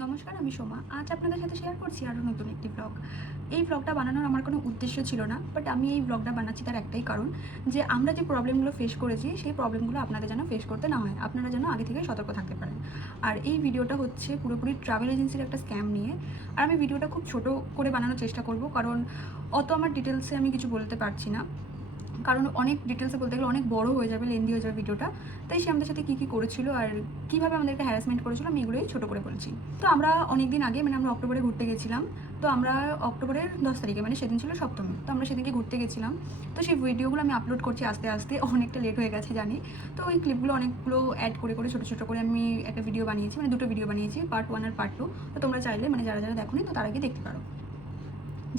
নমস্কার, আমি সোমা। আজ আপনাদের সাথে শেয়ার করছি আরও নতুন একটি ব্লগ। এই ব্লগটা বানানোর আমার কোনো উদ্দেশ্য ছিল না, বাট আমি এই ব্লগটা বানাচ্ছি তার একটাই কারণ, যে আমরা যে প্রবলেমগুলো ফেস করেছি সেই প্রবলেমগুলো আপনাদের যেন ফেস করতে না হয়, আপনারা যেন আগে থেকে সতর্ক থাকতে পারেন। আর এই ভিডিওটা হচ্ছে পুরোপুরি ট্রাভেল এজেন্সির একটা স্ক্যাম নিয়ে। আর আমি ভিডিওটা খুব ছোট করে বানানোর চেষ্টা করব, কারণ অত আমার ডিটেলসে আমি কিছু বলতে পারছি না, কারণ অনেক ডিটেলসে বলতে গেলে অনেক বড় হয়ে যাবে, লেন্দি হয়ে যাবে ভিডিওটা। তাই সে আমাদের সাথে কী কী করেছিল আর কীভাবে আমাদেরকে হ্যারাসমেন্ট করেছিল আমি এগুলোই ছোটো করে বলছি। তো আমরা অনেক দিন আগে, মানে আমরা অক্টোবরে ঘুরতে গেছিলাম। তো আমরা অক্টোবরের 10 তারিখে, মানে সেদিন ছিল সপ্তমী, তো আমরা সেদিনকে ঘুরতে গেছিলাম। তো সেই ভিডিওগুলো আমি আপলোড করছি আস্তে আস্তে, অনেকটা লেট হয়ে গেছে জানি। তো ওই ক্লিপগুলো অনেকগুলো অ্যাড করে করে ছোটো ছোটো করে আমি একটা ভিডিও বানিয়েছি, মানে দুটো ভিডিও বানিয়েছি, পার্ট 1 আর পার্ট 2। তো তোমরা চাইলে, মানে যারা যারা দেখোনি, তো তারা গিয়ে দেখতে পারো।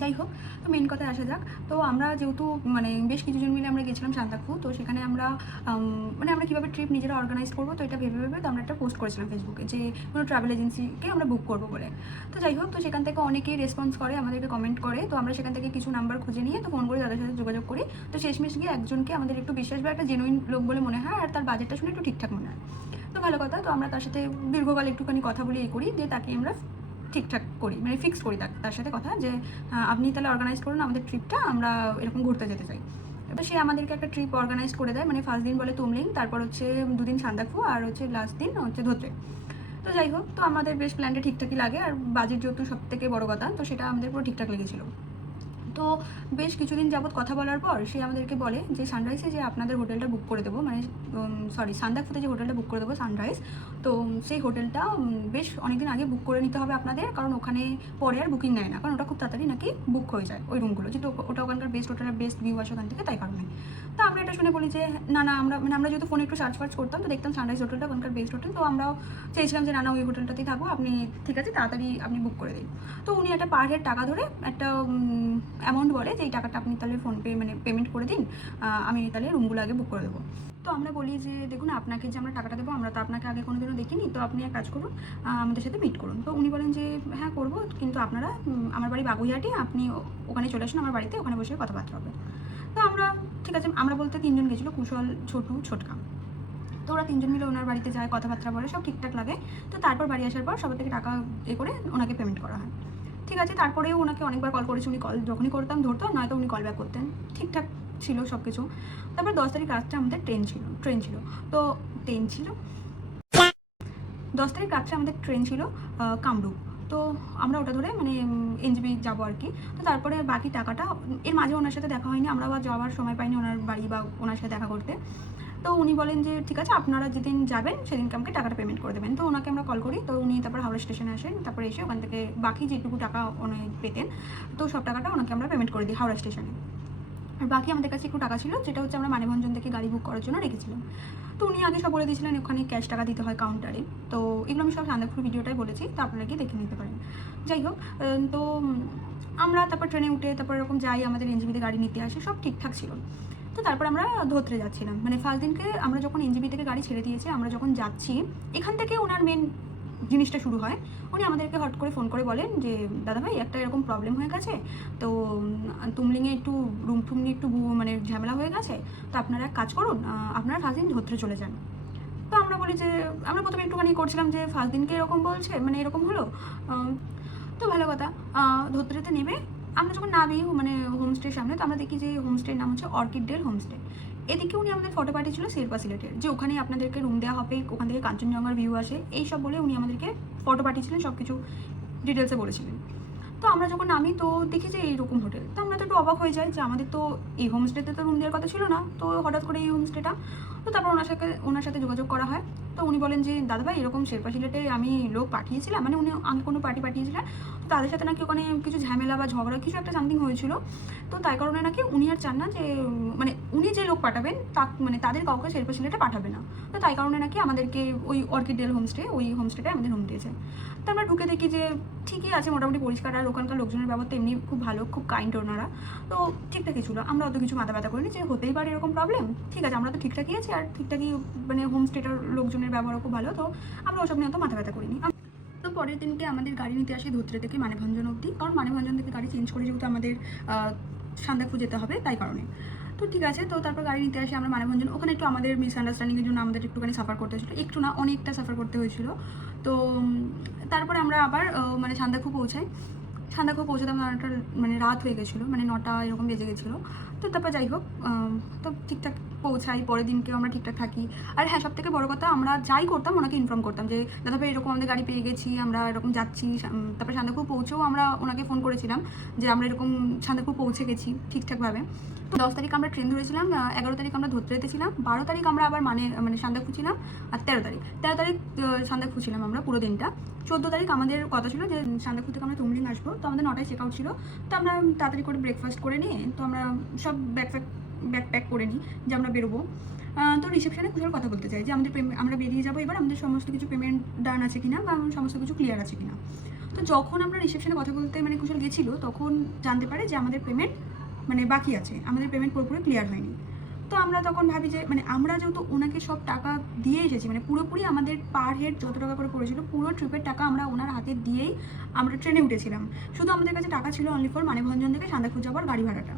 যাই হোক, তো মেন কথায় আসা যাক। তো আমরা যেহেতু মানে বেশ কিছুজন মিলে আমরা গেছিলাম সান্তাকফু, তো সেখানে আমরা মানে আমরা কীভাবে ট্রিপ নিজেরা অর্গানাইজ করবো, তো এটা ভেবে ভেবে তো আমরা একটা পোস্ট করেছিলাম ফেসবুকে, যে কোনো ট্রাভেল এজেন্সিকে আমরা বুক করবো বলে। তো যাই হোক, তো সেখান থেকে অনেকেই রেসপন্স করে, আমাদেরকে কমেন্ট করে। তো আমরা সেখান থেকে কিছু নাম্বার খুঁজে নিয়ে তো ফোন করে তাদের সাথে যোগাযোগ করি। তো শেষমেশ গিয়ে একজনকে আমাদের একটু বিশ্বাস বা একটা জেনুইন লোক বলে মনে হয়, আর তার বাজেটটা শুনে একটু ঠিকঠাক মনে হয়। তো ভালো কথা, তো আমরা তার সাথে দীর্ঘকাল একটুখানি কথা বলি, এই করি, দিয়ে তাকে আমরা ঠিকঠাক করি, মানে ফিক্স করি তার সাথে কথা, যে আপনি তাহলে অর্গানাইজ করুন আমাদের ট্রিপটা, আমরা এরকম ঘুরতে যেতে চাই। এবার সে আমাদেরকে একটা ট্রিপ অর্গানাইজ করে দেয়, মানে ফার্স্ট দিন বলে তুমলিং, তারপর হচ্ছে 2 দিন সান্দাকফু, আর হচ্ছে লাস্ট দিন হচ্ছে ধোত্রে। তো যাই হোক, তো আমাদের বেশ প্ল্যানটা ঠিকঠাকই লাগে, আর বাজেট যেহেতু সব থেকে বড় কথা, তো সেটা আমাদের পুরো ঠিকঠাক লেগেছিলো। তো বেশ কিছুদিন যাবৎ কথা বলার পর সে আমাদেরকে বলে যে সানরাইজে যে আপনাদের হোটেলটা বুক করে দেবো, মানে সরি, সান্দাকফুতে যে হোটেলটা বুক করে দেবো সানরাইজ, তো সেই হোটেলটা বেশ অনেকদিন আগে বুক করে নিতে হবে আপনাদের, কারণ ওখানে পরে আর বুকিং নেয় না, কারণ ওটা খুব তাড়াতাড়ি নাকি বুক হয়ে যায় ওই রুমগুলো, যেহেতু ওটা ওখানকার বেস্ট হোটেলের বেস্ট ভিউ আসে ওখান থেকে, তাই কারণে। তো আমরা এটা শুনে বলি যে না না, আমরা যেহেতু ফোনে একটু সার্চ ফার্চ করতাম, তো দেখতাম সানরাইজ হোটেলটা ওখানকার বেস্ট হোটেল, তো আমরাও চেয়েছিলাম যে না না, ওই হোটেলটাতেই থাকবো, আপনি ঠিক আছে তাড়াতাড়ি আপনি বুক করে দিন। তো উনি একটা পার হেড টাকা ধরে একটা অ্যামাউন্ট বলে যে এই টাকাটা আপনি তাহলে ফোনপে মানে পেমেন্ট করে দিন, আমি তাহলে রুমগুলো আগে বুক করে দেবো। তো আমরা বলি যে দেখুন, আপনাকে যে আমরা টাকাটা দেবো, আমরা তো আপনাকে আগে কোনোদিনও দেখিনি, তো আপনি এক কাজ করুন, আমাদের সাথে মিট করুন। তো উনি বলেন যে হ্যাঁ করবো, কিন্তু আপনারা আমার বাড়ি বাগুইহাটি, আপনি ওখানে চলে আসুন আমার বাড়িতে, ওখানে বসে কথাবার্তা হবে। তো আমরা ঠিক আছে, আমরা বলতে 3 জন গেছিলো, কুশল, ছোটু, ছোটকা। তো ওরা 3 জন মিলে ওনার বাড়িতে যায়, কথাবার্তা বলে, সব ঠিকঠাক লাগে। তো তারপর বাড়ি আসার পর সবার থেকে টাকা করে ওনাকে পেমেন্ট করা হয়। ঠিক আছে, তারপরেও ওনাকে অনেকবার কল করেছি, উনি কল যখনই করতাম ধরতো, নয়তো উনি কল ব্যাক করতেন, ঠিকঠাক ছিল সব কিছু। তারপর 10 তারিখ রাত্রে আমাদের ট্রেন ছিল। তো ট্রেন ছিল 10 তারিখ রাত্রে আমাদের ট্রেন ছিল কামরূপ। তো আমরা ওটা ধরে মানে এনজেপি যাবো আর কি। তো তারপরে বাকি টাকাটা, এর মাঝে ওনার সাথে দেখা হয়নি, আমরা আবার যাওয়ার সময় পাইনি ওনার বাড়ি বা ওনার সাথে দেখা করতে। তো উনি বলেন যে ঠিক আছে, আপনারা যেদিন যাবেন সেদিনকে আমাকে টাকাটা পেমেন্ট করে দেবেন। তো ওনাকে আমরা কল করি, তো উনি তারপর হাওড়া স্টেশনে আসেন, তারপরে এসে ওখান থেকে বাকি যেটুকু টাকা উনি পেতেন, তো সব টাকাটা ওনাকে আমরা পেমেন্ট করে দিই হাওড়া স্টেশনে। আর বাকি আমাদের কাছে একটু টাকা ছিল, যেটা হচ্ছে আমরা মানেভঞ্জন থেকে গাড়ি বুক করার জন্য রেখেছিলাম। তো উনি আগে সব বলে দিয়েছিলেন ওখানে ক্যাশ টাকা দিতে হয় কাউন্টারে। তো এগুলো আমি সব সান্দাকফু ভিডিওটাই বলেছি, তো আপনারা গিয়ে দেখে নিতে পারেন। যাই হোক, তো আমরা তারপর ট্রেনে উঠে তারপর এরকম যাই, আমাদের এনজেপিতে গাড়ি নিতে আসে, সব ঠিকঠাক ছিল। তো তারপর আমরা ধোত্রে যাচ্ছিলাম, মানে ফার্স্ট দিনকে আমরা যখন এনজেপি থেকে গাড়ি ছেড়ে দিয়েছি, আমরা যখন যাচ্ছি, এখান থেকে ওনার মেন জিনিসটা শুরু হয়। উনি আমাদেরকে হট করে ফোন করে বলেন যে দাদাভাই একটা এরকম প্রবলেম হয়ে গেছে, তো তুমলিংয়ে একটু রুম টুম নিয়ে একটু মানে ঝামেলা হয়ে গেছে, তো আপনারা এক কাজ করুন, আপনারা ফার্স্ট দিন ধোত্রে চলে যান। তো আমরা বলি যে আমরা প্রথমে একটুখানি করছিলাম যে ফার্স্ট দিনকে এরকম বলছে, মানে এরকম হলো। তো ভালো কথা, ধোত্রেতে নেমে আমরা যখন নামি মানে হোমস্টের সামনে, তো আমরা দেখি যে হোমস্টের নাম হচ্ছে অর্কিড ডেল হোমস্টে। এদিকে উনি আমাদের ফটো পাঠিয়েছিল শেরপা সিলেটের, যে ওখানে আপনাদেরকে রুম দেওয়া হবে, ওখান থেকে কাঞ্চনজঙ্ঘার ভিউ আসে, এই সব বলে উনি আমাদেরকে ফটো পাঠিয়েছিলেন, সব কিছু ডিটেলসে বলেছিলেন। তো আমরা যখন নামি, তো দেখি যে এইরকম হোটেল, তো আমরা তো একটু অবাক হয়ে যাই যে আমাদের তো এই হোমস্টেতে তো রুম দেওয়ার কথা ছিল না, তো হঠাৎ করে এই হোমস্টেটা। তো তারপর ওনার সাথে যোগাযোগ করা হয়। তো উনি বলেন যে দাদাভাই এরকম শেরপা সিলেটে আমি লোক পাঠিয়েছিলাম, মানে উনি আমি কোনো পার্টি পাঠিয়েছিলেন, তো তাদের সাথে নাকি ওখানে কিছু ঝামেলা বা ঝগড়া কিছু একটা সামথিং হয়েছিল। তো তাই কারণে নাকি উনি আর চান না যে মানে উনি যে লোক পাঠাবেন মানে তাদের কাউকে শেরপা সিলেটে পাঠাবে না। তো তাই কারণে নাকি আমাদেরকে ওই অর্কিড ডেল হোমস্টে, ওই হোমস্টেটাই আমাদের রুম দিয়েছে। তো আমরা ঢুকে দেখি যে ঠিকই আছে, মোটামুটি পরিষ্কার, আর ওখানকার লোকজনের ব্যবহার তো এমনি খুব ভালো, খুব কাইন্ড ওনারা। তো ঠিকঠাকই ছিল, আমরা অত কিছু মাথা ব্যথা করিনি যে হতেই পারে এরকম প্রবলেম, ঠিক আছে আমরা তো ঠিকঠাকই আছি, আর ঠিকঠাকই মানে হোমস্টেটার লোকজনের ব্যবহারও খুব ভালো, তো আমরা ওসব নিয়ে অত মাথা ব্যথা করিনি। তো পরের দিনকে আমাদের গাড়ি নিতে আসে ধোত্রে থেকে মানেভঞ্জন অবধি, কারণ মানেভঞ্জন থেকে গাড়ি চেঞ্জ করে যেহেতু আমাদের সান্দাকফু যেতে হবে, তাই কারণে। তো ঠিক আছে, তো তারপর গাড়ি নিতে আসে আমরা মানেভঞ্জন, ওখানে একটু আমাদের মিসআন্ডারস্ট্যান্ডিংয়ের জন্য আমাদের একটুখানি সাফার করতে হয়েছিল, একটু না অনেকটা সাফার করতে হয়েছিল। তো তারপরে আমরা আবার মানে সান্দাকফু পৌঁছাই। সান্দাকফু পৌঁছাতে আমার একটা মানে রাত হয়ে গেছিলো, মানে 9টা এরকম বেজে গেছিলো। তো তারপর যাই হোক তো ঠিকঠাক পৌঁছাই, পরের দিনকেও আমরা ঠিকঠাক থাকি। আর হ্যাঁ, সবথেকে বড় কথা, আমরা যাই করতাম ওনাকে ইনফর্ম করতাম যে দাদাভাই এরকম আমাদের গাড়ি পেয়ে গেছি, আমরা এরকম যাচ্ছি। তারপরে সান্দাকফু পৌঁছেও আমরা ওনাকে ফোন করেছিলাম যে আমরা এরকম সান্দাকফু পৌঁছে গেছি ঠিকঠাকভাবে। 10 তারিখ আমরা ট্রেন ধরেছিলাম, 11 তারিখ আমরা ধত্রেতে ছিলাম, 12 তারিখ আমরা আবার মানে সান্দাকফু ছিলাম, আর 13 তারিখ সান্দাকফু ছিলাম আমরা পুরো দিনটা। 14 তারিখ আমাদের কথা ছিল যে সান্দাকফু থেকে আমরা তুমলিং আসবো, তো আমাদের 9টায় চেক আউট ছিল। তো আমরা তাড়াতাড়ি করে ব্রেকফাস্ট করে নিয়ে তো আমরা সব ব্যাকপ্যাক করে নিই যে আমরা বেরোবো। তো রিসেপশনে কুশল কথা বলতে চাই যে আমরা বেরিয়ে যাবো, এবার আমাদের সমস্ত কিছু পেমেন্ট ডান আছে কিনা বা সমস্ত কিছু ক্লিয়ার আছে কিনা। তো যখন আমরা রিসেপশনে কথা বলতে মানে কুশল গেছিলো, তখন জানতে পারে যে আমাদের পেমেন্ট মানে বাকি আছে, আমাদের পেমেন্ট পুরোপুরি ক্লিয়ার হয়নি। তো আমরা তখন ভাবি যে মানে আমরা যেহেতু ওনাকে সব টাকা দিয়ে এসেছি, মানে পুরোপুরি আমাদের পার হেড যত টাকা করে পড়েছিল পুরো ট্রিপের টাকা আমরা ওনার হাতে দিয়েই আমরা ট্রেনে উঠেছিলাম। শুধু আমাদের কাছে টাকা ছিল অনলি ফর মানেভঞ্জন থেকে সান্দাকফু যাওয়ার গাড়ি ভাড়াটা।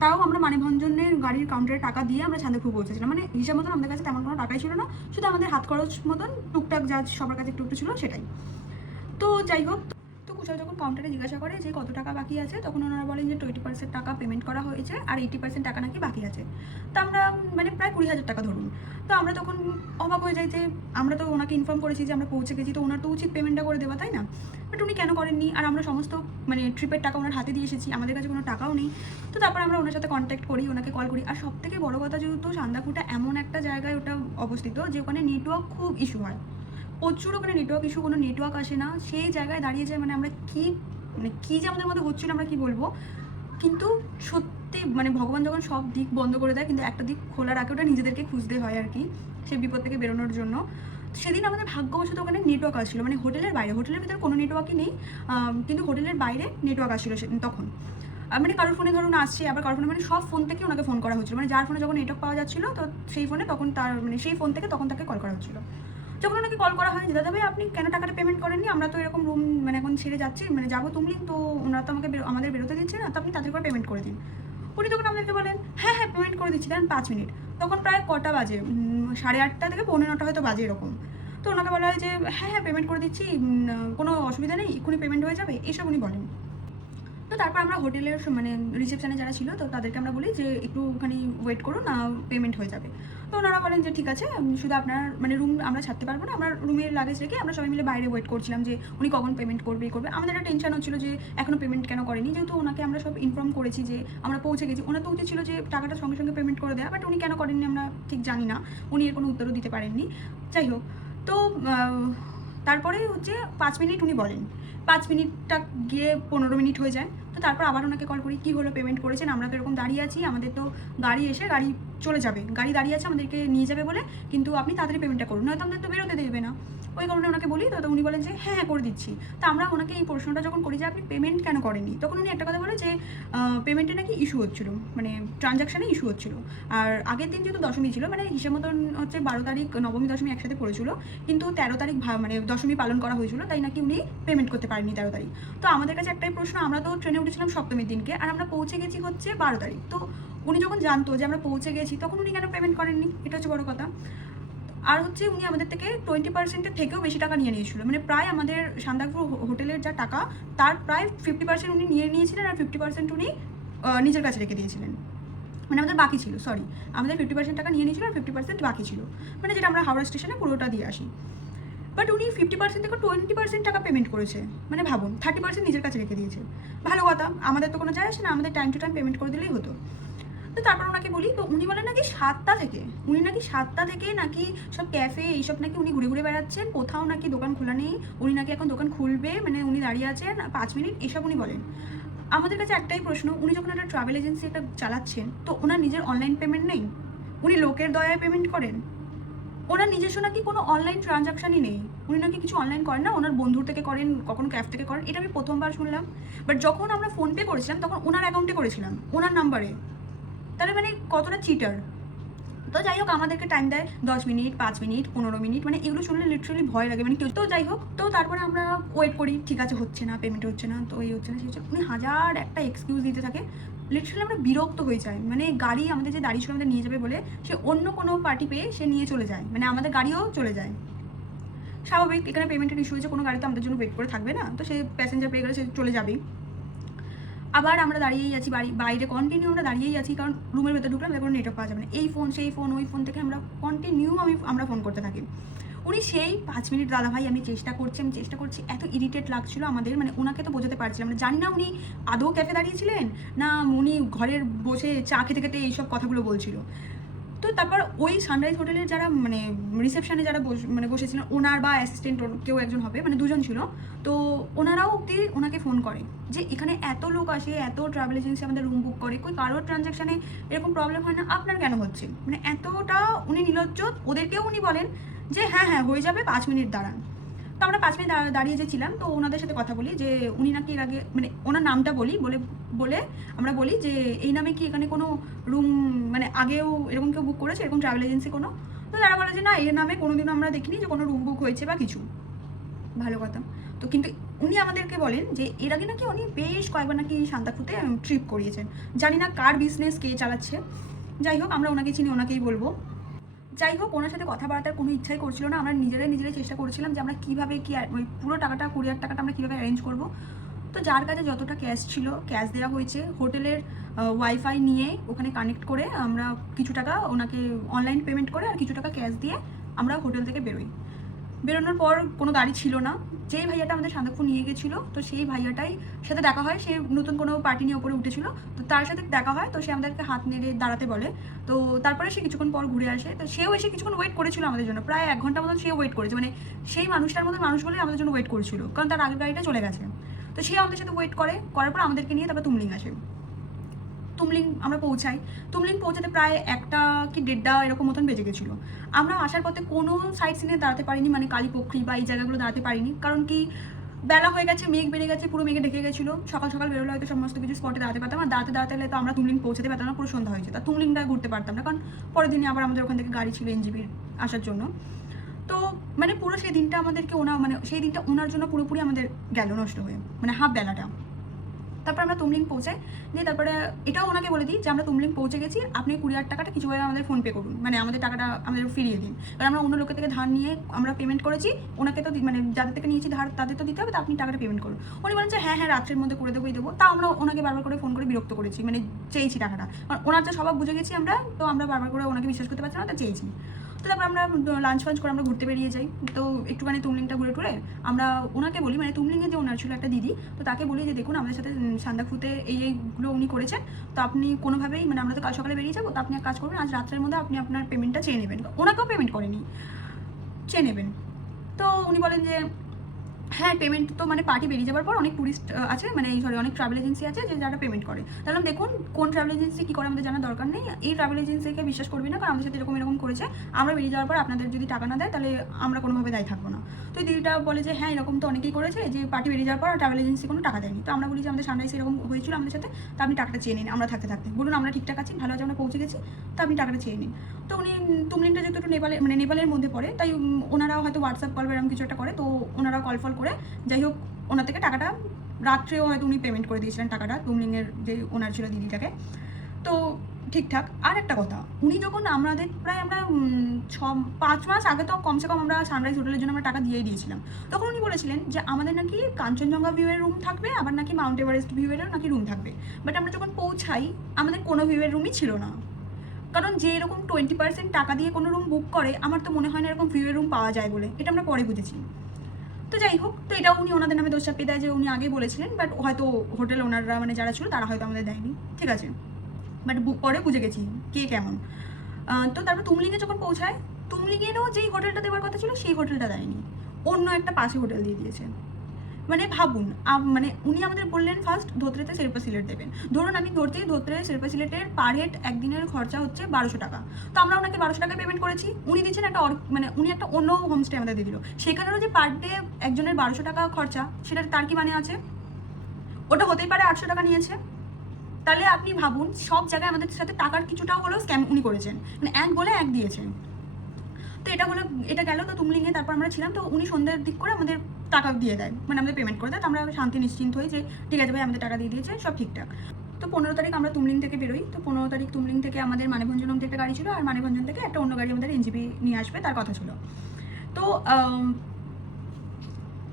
তাও আমরা মানেভঞ্জনের গাড়ির কাউন্টারে টাকা দিয়ে আমরা সান্দাকফু পৌঁছেছিলাম, মানে হিসাব মতন আমাদের কাছে তেমন কোনো টাকাই ছিল না, শুধু আমাদের হাত খরচ মতন টুকটাক যা সবার কাছে একটু ছিল সেটাই। তো যাই হোক, তো কুশল যখন কাউন্টারে জিজ্ঞাসা করে যে কত টাকা বাকি আছে, তখন ওনারা বলেন যে 20% টাকা পেমেন্ট করা হয়েছে আর 80% টাকা নাকি বাকি আছে। তো আমরা মানে প্রায় 20,000 টাকা ধরুন। তো আমরা তখন অবাক হয়ে যাই যে আমরা তো ওনাকে ইনফর্ম করেছি যে আমরা পৌঁছে গেছি, তো ওনার তো উচিত পেমেন্টটা করে দেওয়া, তাই না? বাট উনি কেন করেননি? আর আমরা সমস্ত মানে ট্রিপের টাকা ওনার হাতে দিয়ে এসেছি, আমাদের কাছে কোনো টাকাও নেই। তো তারপর আমরা ওনার সাথে কন্ট্যাক্ট করি, ওনাকে কল করি। আর সবথেকে বড় কথা, যেহেতু সান্দাকফুটা এমন একটা জায়গায় ওটা অবস্থিত যে ওখানে নেটওয়ার্ক খুব ইস্যু হয়, প্রচুর ওখানে নেটওয়ার্ক ইস্যু, কোনো নেটওয়ার্ক আসে না। সেই জায়গায় দাঁড়িয়ে যায় মানে আমরা কী যে আমাদের মধ্যে হচ্ছিল আমরা কি বলবো। কিন্তু সত্যি মানে ভগবান যখন সব দিক বন্ধ করে দেয়, কিন্তু একটা দিক খোলা রাখে, ওটা নিজেদেরকে খুঁজতে হয় আর কি সেই বিপদ থেকে বেরোনোর জন্য। সেদিন আমাদের ভাগ্যবশত ওখানে নেটওয়ার্ক আসছিলো, মানে হোটেলের বাইরে, হোটেলের ভিতরে কোনো নেটওয়ার্কই নেই, কিন্তু হোটেলের বাইরে নেটওয়ার্ক আসছিলো তখন। মানে কারোর ফোনে ধরুন আসছে, আবার কারোর ফোনে মানে সব ফোন থেকে ওনাকে ফোন করা হচ্ছিলো, মানে যার ফোনে যখন নেটওয়ার্ক পাওয়া যাচ্ছিলো তো সেই ফোনে তখন তার মানে সেই ফোন থেকে তখন তাকে কল করা হচ্ছিলো। যখন ওনাকে কল করা হয় যে দাদা ভাই আপনি কেন টাকাটা পেমেন্ট করেননি, আমরা তো এরকম রুম মানে এখন ছেড়ে যাচ্ছি, মানে যাবো তুমলিং, তো ওনারা তো আমাদের বেরোতে দিচ্ছে না, তো আপনি তাদের করে পেমেন্ট করে দিন। উনি তখন আমাদেরকে বলেন হ্যাঁ হ্যাঁ পেমেন্ট করে দিচ্ছি, দেন 5 মিনিট। তখন প্রায় কটা বাজে, 8:30 থেকে 8:45 হয়তো বাজে এরকম। তো ওনাকে বলা হয় যে হ্যাঁ হ্যাঁ পেমেন্ট করে দিচ্ছি, কোনো অসুবিধা নেই, এক্ষুনি পেমেন্ট হয়ে যাবে, এসব উনি বলেন। তো তারপর আমরা হোটেলের মানে রিসেপশনে যারা ছিল তো তাদেরকে আমরা বলি যে একটুখানি ওয়েট করুন, পেমেন্ট হয়ে যাবে। তো ওনারা বলেন যে ঠিক আছে, শুধু আপনার মানে রুম আমরা ছাড়তে পারবো না, আমরা রুমের লাগেজ রেখে আমরা সবাই মিলে বাইরে ওয়েট করছিলাম যে উনি কখন পেমেন্ট করবে আমাদের একটা টেনশন হচ্ছিল যে এখনও পেমেন্ট কেন করেনি, যেহেতু ওনাকে আমরা সব ইনফর্ম করেছি যে আমরা পৌঁছে গেছি। ওনার তো উচিত ছিল যে টাকাটা সঙ্গে সঙ্গে পেমেন্ট করে দেওয়া, বাট উনি কেন করেননি আমরা ঠিক জানি না, উনি এর কোনো উত্তরও দিতে পারেননি। যাই হোক, তো তারপরে হচ্ছে 5 মিনিট উনি বলেন, 5 মিনিটটা গিয়ে 15 মিনিট হয়ে যায়। তো তারপর আবার ওনাকে কল করি, কী হলো পেমেন্ট করেছেন, আমরা তো এরকম দাঁড়িয়ে আছি, আমাদের তো গাড়ি চলে যাবে, গাড়ি দাঁড়িয়ে আছে আমাদেরকে নিয়ে যাবে বলে, কিন্তু আপনি তাড়াতাড়ি পেমেন্টটা করুন, নয়তো আমাদের তো বেরোতে দেবে না। ওই কারণে ওনাকে বলি, তো উনি বলেন যে হ্যাঁ হ্যাঁ করে দিচ্ছি। তো আমরা ওনাকে এই প্রশ্নটা যখন করি যে আপনি পেমেন্ট কেন করেননি, তখন উনি একটা কথা বলে যে পেমেন্টে নাকি ইস্যু হচ্ছিলো, মানে ট্রানজাকশানে ইস্যু হচ্ছিলো। আর আগের দিন যেহেতু দশমী ছিল, মানে হিসেব মতন হচ্ছে 12 তারিখ নবমী দশমী একসাথে পড়েছিল, কিন্তু 13 তারিখ মানে দশমী পালন করা হয়েছিল, তাই নাকি উনি পেমেন্ট করতে পারেননি 13 তারিখ। তো আমাদের কাছে একটাই প্রশ্ন, আমরা তো ট্রেনে উঠেছিলাম সপ্তমীর দিনকে, আর আমরা পৌঁছে গেছি হচ্ছে 12 তারিখ। তো উনি যখন জানতো যে আমরা পৌঁছে গেছি, তখন উনি কেন পেমেন্ট করেননি, এটা হচ্ছে বড় কথা। আর হচ্ছে উনি আমাদের থেকে 20%-এর থেকেও বেশি টাকা নিয়ে নিয়েছিল, মানে প্রায় আমাদের সান্দাকফু হোটেলের যা টাকা তার প্রায় 50% উনি নিয়ে নিয়েছিলেন, আর 50% উনি নিজের কাছে রেখে দিয়েছিলেন। মানে আমাদের বাকি ছিল, সরি, আমাদের 50% টাকা নিয়ে নিয়েছিল আর 50% বাকি ছিল, মানে যেটা আমরা হাওড়া স্টেশনে পুরোটা দিয়ে আসি। বাট উনি 50% থেকে 20% টাকা পেমেন্ট করেছে, মানে ভাবুন 30% নিজের কাছে রেখে দিয়েছে। ভালো কথা, আমাদের তো কোনো যায় আসে না, আমাদের টাইম টু টাইম পেমেন্ট করে দিলেই হতো। তো তারপর ওনাকে বলি, তো উনি বলেন নাকি 7টা থেকে, নাকি সব ক্যাফে এইসব নাকি উনি ঘুরে ঘুরে বেড়াচ্ছেন, কোথাও নাকি দোকান খোলা নেই, উনি নাকি এখন দোকান খুলবে, মানে উনি দাঁড়িয়ে আছেন 5 মিনিট, এসব উনি বলেন। আমাদের কাছে একটাই প্রশ্ন, উনি যখন একটা ট্রাভেল এজেন্সি একটা চালাচ্ছেন, তো ওনার নিজের অনলাইন পেমেন্ট নেই? উনি লোকের দয়ায় পেমেন্ট করেন? ওনার নিজস্ব নাকি কোনো অনলাইন ট্রানজাকশানই নেই, উনি নাকি কিছু অনলাইন করেন না, ওনার বন্ধুর থেকে করেন, কখনো ক্যাফ থেকে করেন, এটা আমি প্রথমবার শুনলাম। বাট যখন আমরা ফোনপে করেছিলাম তখন ওনার অ্যাকাউন্টে করেছিলাম, ওনার নাম্বারে, তাহলে মানে কতটা চিটার। তো যাই হোক, আমাদেরকে টাইম দেয় 10 মিনিট, 5 মিনিট, 15 মিনিট, মানে এগুলো শুনলে লিটারালি ভয় লাগে, মানে কেউ। তো যাই হোক, তো তারপরে আমরা ওয়েট করি, ঠিক আছে হচ্ছে না, পেমেন্ট হচ্ছে না, তো এই হচ্ছে না, সেই হচ্ছে, উনি হাজার একটা এক্সকিউজ দিতে থাকে। লিটারালি আমরা বিরক্ত হয়ে যাই, মানে গাড়ি আমাদের যে দাঁড়িয়ে ছিল আমাদের নিয়ে যাবে বলে, সে অন্য কোনো পার্টি পেয়ে সে নিয়ে চলে যায়, মানে আমাদের গাড়িও চলে যায়। স্বাভাবিক, এখানে পেমেন্টের ইস্যু হয়েছে, কোনো গাড়ি তো আমাদের জন্য ওয়েট করে থাকবে না, তো সে প্যাসেঞ্জার পেয়ে গেলে সে চলে যাবেই। আবার আমরা দাঁড়িয়েই আছি, বাইরে কন্টিনিউ আমরা দাঁড়িয়েই আছি, কারণ রুমের ভেতরে ঢুকলাম কোনো নেটওয়ার্ক পাওয়া যাবে না, এই ফোন সেই ফোন ওই ফোন থেকে আমরা কন্টিনিউ আমরা ফোন করতে থাকি। উনি সেই 5 মিনিট, দাদা ভাই আমি চেষ্টা করছি, এত ইরিটেট লাগছিল আমাদের, মানে ওনাকে তো বোঝাতে পারছিলাম না, জানি না উনি আদৌ ক্যাফে দাঁড়িয়েছিলেন না উনি ঘরের বসে চা খেতে খেতে এইসব কথাগুলো বলছিল। তো তারপর ওই সানরাইজ হোটেলের যারা মানে রিসেপশনে যারা বসেছিলেন, ওনার বা অ্যাসিস্ট্যান্ট কেউ একজন হবে, মানে দুজন ছিল, তো ওনারাও অব্দি ওনাকে ফোন করে যে এখানে এত লোক আসে, এত ট্রাভেল এজেন্সি আমাদের রুম বুক করে, কই কারোর ট্রানজ্যাকশানে এরকম প্রবলেম হয় না, আপনার কেন হচ্ছে, মানে এতটা উনি নির্লজ্জ। ওদেরকেও উনি বলেন যে হ্যাঁ হ্যাঁ হয়ে যাবে, 5 মিনিট দাঁড়ান। তো আমরা 5 মিনিট দাঁড়িয়ে যে ছিলাম, তো ওনাদের সাথে কথা বলি যে উনি নাকি এর আগে, মানে ওনার নামটা বলি, বলে আমরা বলি যে এই নামে কি এখানে কোনো রুম মানে আগেও এরকম কেউ বুক করেছে, এরকম ট্রাভেল এজেন্সি কোনো? তো তারা বলে যে না, এর নামে কোনোদিনও আমরা দেখিনি যে কোনো রুম বুক হয়েছে বা কিছু। ভালো কথা। তো কিন্তু উনি আমাদেরকে বলেন যে এর আগে নাকি উনি বেশ কয়েকবার নাকি সান্তাফুতে ট্রিপ করিয়েছেন, জানি না কার বিজনেস কে চালাচ্ছে। যাই হোক, আমরা ওনাকে চিনি, ওনাকেই বলবো। যাই হোক, ওনার সাথে কথাবার্তার কোনো ইচ্ছাই করছিল না, আমরা নিজেরাই চেষ্টা করছিলাম যে আমরা কীভাবে কি ওই পুরো টাকাটা, কুরিয়ার টাকাটা আমরা কীভাবে অ্যারেঞ্জ করবো। তো যার কাছে যতটা ক্যাশ ছিল ক্যাশ দেওয়া হয়েছে, হোটেলের ওয়াইফাই নিয়ে ওখানে কানেক্ট করে আমরা কিছু টাকা ওনাকে অনলাইন পেমেন্ট করে আর কিছু টাকা ক্যাশ দিয়ে আমরা হোটেল থেকে বেরোই। বেরোনোর পর কোনো গাড়ি ছিল না, যেই ভাইয়াটা আমাদের সান্দাকফু নিয়ে গেছিলো, তো সেই ভাইয়াটাই সাথে দেখা হয়, সে নতুন কোনো পার্টি নিয়ে ওপরে উঠেছিল, তো তার সাথে দেখা হয়, তো সে আমাদেরকে হাত নেড়ে দাঁড়াতে বলে। তো তারপরে সে কিছুক্ষণ পর ঘুরে আসে, তো সেও এসে কিছুক্ষণ ওয়েট করেছিল আমাদের জন্য, প্রায় 1 ঘন্টা মতন সেও ওয়েট করেছে, মানে সেই মানুষটার মতো মানুষ বলে আমাদের জন্য ওয়েট করেছিল, কারণ তার আগের গাড়িটা চলে গেছে। তো সে আমাদের সাথে ওয়েট করার পর আমাদেরকে নিয়ে তারপর তুমলিং আসে। তুমলিং আমরা পৌঁছাই, তুমলিং পৌঁছাতে প্রায় 1টা কি 1:30 এরকম মতন বেজে গেছিলো। আমরা আসার পথে কোনো সাইড সিনে দাঁড়াতে পারিনি, মানে কালীপক্ষী বা এই জায়গাগুলো দাঁড়াতে পারিনি, কারণ কি বেলা হয়ে গেছে, মেঘ বেড়ে গেছে, পুরো মেঘে ঢেকে গেছিলো। সকাল সকাল বেরোলে হয়তো সমস্ত কিছু স্পটে দাঁড়াতে পারতাম, আর দাঁড়াতে হলে তো আমরা তুমলিং পৌঁছাতে পারতাম না, পুরো সন্ধ্যা হয়েছে, তা তুমলিংটা ঘুরতে পারতাম না, কারণ পরের দিনে আবার আমাদের ওখান থেকে গাড়ি ছিল এনজিবির আসার জন্য। তো মানে পুরো সেই দিনটা আমাদেরকে সেই দিনটা ওনার জন্য পুরোপুরি আমাদের গেল নষ্ট হয়ে, মানে হাফ বেলাটা। তারপর আমরা তুমলিং পৌঁছাই, দিয়ে তারপরে এটাও ওনাকে বলে দিই যে আমরা তুমলিং পৌঁছে গেছি, আপনি কুরিয়ার টাকাটা কিছুভাবে আমাদের ফোনপে করুন, মানে আমাদের টাকাটা আমাদের ফিরিয়ে দিন, কারণ আমরা অন্য লোকের থেকে ধার নিয়ে আমরা পেমেন্ট করেছি, ওনাকে তো মানে যাদের থেকে নিয়েছি ধার তাদের তো দিতে হবে, তো আপনি টাকাটা পেমেন্ট করুন। উনি বলেন যে হ্যাঁ হ্যাঁ রাত্রের মধ্যে করে দেবো। তা আমরা ওনাকে বারবার করে ফোন করে বিরক্ত করেছি, মানে চেয়েছি টাকাটা, কারণ ওনার যে স্বভাব বুঝে গেছি আমরা, তো আমরা বারবার করে ওনাকে বিশ্বাস করতে পারছি না, তো চেয়েছি। তো তারপর আমরা লাঞ্চ ফাঞ্চ করে আমরা ঘুরতে বেরিয়ে যাই, তো একটুখানি তুমলিংটা ঘুরে টুরে আমরা ওনাকে বলি, মানে তুমলিংয়ে যে ওনার ছিল একটা দিদি, তো তাকে বলি যে দেখুন আমাদের সাথে সান্দাকফুতে এইগুলো উনি করেছেন, তো আপনি কোনোভাবেই, মানে আমরা তো কাল সকালে বেরিয়ে যাবো, তো আপনি এক কাজ করবেন, আজ রাত্রের মধ্যে আপনি আপনার পেমেন্টটা চেয়ে নেবেন। ওনাকেও পেমেন্ট করেনি, চেয়ে নেবেন। তো উনি বলেন যে হ্যাঁ পেমেন্ট তো মানে পার্টি বেরিয়ে যাওয়ার পর অনেক টুরিস্ট আছে, মানে অনেক ট্রাভেল এজেন্সি আছে যে যারা পেমেন্ট করে। তাহলে দেখুন কোন ট্রাভেল এজেন্সি কী করে আমাদের জানার দরকার নেই, এই ট্রাভেল এজেন্সিকে বিশ্বাস করবি না, কারণ আমাদের সাথে এরকম করেছে, আমরা বেরিয়ে যাওয়ার পর আপনাদের যদি টাকা না দেয় তাহলে আমরা কোনোভাবে দায়ী থাকবো না। তো এই দিদিটা বলে যে হ্যাঁ এরকম তো অনেকেই করেছে, যে পার্টি বেরিয়ে যাওয়ার পর ট্রাভেল এজেন্সি কোনো টাকা দেয়নি। তো আমরা বলি যে আমাদের সানরাইজ এরকম হয়েছিল আমাদের সাথে, তো আপনি টাকাটা চেয়ে নিন, আমরা থাকতে বলুন আমরা ঠিকঠাক আছি, ভালো আছে, আমরা পৌঁছে গেছি, তো আপনি টাকাটা চেয়ে নিন। তো উনি তুমলিংটা যেহেতু একটু নেপালের মধ্যে পড়ে, তাই ওনারাও হয়তো হোয়াটসঅ্যাপ কল বা এরকম কিছু একটা করে, তো ওনারাও কল ফল করে যাই হোক ওনার থেকে টাকাটা রাত্রেও হয়তো উনি পেমেন্ট করে দিয়েছিলেন টাকাটা তুমলিংয়ের যে ওনার ছিল দিদিটাকে। তো ঠিকঠাক। আর একটা কথা, উনি যখন আমরা 5 মাস আগে তো কমসে কম আমরা সানরাইজ হোটেলের জন্য আমরা টাকা দিয়েই দিয়েছিলাম, তখন উনি বলেছিলেন যে আমাদের নাকি কাঞ্চনজঙ্ঘা ভিউয়ের রুম থাকবে, আবার নাকি মাউন্ট এভারেস্ট ভিউয়েরও নাকি রুম থাকবে। বাট আমরা যখন পৌঁছাই আমাদের কোনো ভিউয়ের রুমই ছিল না, কারণ যে এরকম 20% টাকা দিয়ে কোনো রুম বুক করে আমার তো মনে হয় না এরকম ভিউয়ের রুম পাওয়া যায় বলে, এটা আমরা পরে বুঝেছি। তো যাই হোক, তো এটাও উনি ওনাদের নামে দোষ চাপিয়ে দেয় যে উনি আগে বলেছিলেন, বাট হয়তো হোটেল ওনাররা মানে যারা ছিল তারা হয়তো আমাদের দেয়নি, ঠিক আছে, বাট পরে বুঝে গেছি কে কেমন। তো তারপর তুমলিংয়ে যখন পৌঁছায়, তুমলিংয়েরও যেই হোটেলটা দেওয়ার কথা ছিল সেই হোটেলটা দেয়নি, অন্য একটা পাশে হোটেল দিয়ে দিয়েছে। মানে ভাবুন, মানে উনি আমাদের বললেন ফার্স্ট ধোত্রেতে শেরপা সিলেট দেবেন, ধরুন আমি ধোত্রে শেরপা সিলেটের পার হেড একদিনের খরচা হচ্ছে 1200 টাকা, তো আমরা ওনাকে 1200 টাকা পেমেন্ট করেছি, উনি দিচ্ছেন মানে উনি একটা অন্য হোমস্টে আমাদের দিয়ে দিল, সেখানেরও যে পার ডে একজনের 1200 টাকা খরচা, সেটা তার কি মানে আছে? ওটা হতেই পারে 800 টাকা নিয়েছে। তাহলে আপনি ভাবুন সব জায়গায় আমাদের সাথে টাকার কিছুটাও হলেও স্ক্যাম উনি করেছেন, মানে এক বলে এক দিয়েছেন। তো এটা গেল তো তুমলিংয়ে। তারপর আমরা ছিলাম, তো উনি সন্ধ্যার দিক করে আমাদের টাকা দিয়ে দেয়, মানে আমাদের পেমেন্ট করে দেয়, তো আমরা শান্তি নিশ্চিন্ত হই যে ঠিক আছে ভাই আমাদের টাকা দিয়ে দিয়েছে, সব ঠিকঠাক। তো 15 তারিখ আমরা তুমলিং থেকে বেরোই, তো 15 তারিখ তুমলিং থেকে আমাদের মানেভঞ্জন অব্দি একটা গাড়ি ছিল, আর মানেভঞ্জন থেকে একটা অন্য গাড়ি আমাদের এনজিপি নিয়ে আসবে তার কথা ছিল। তো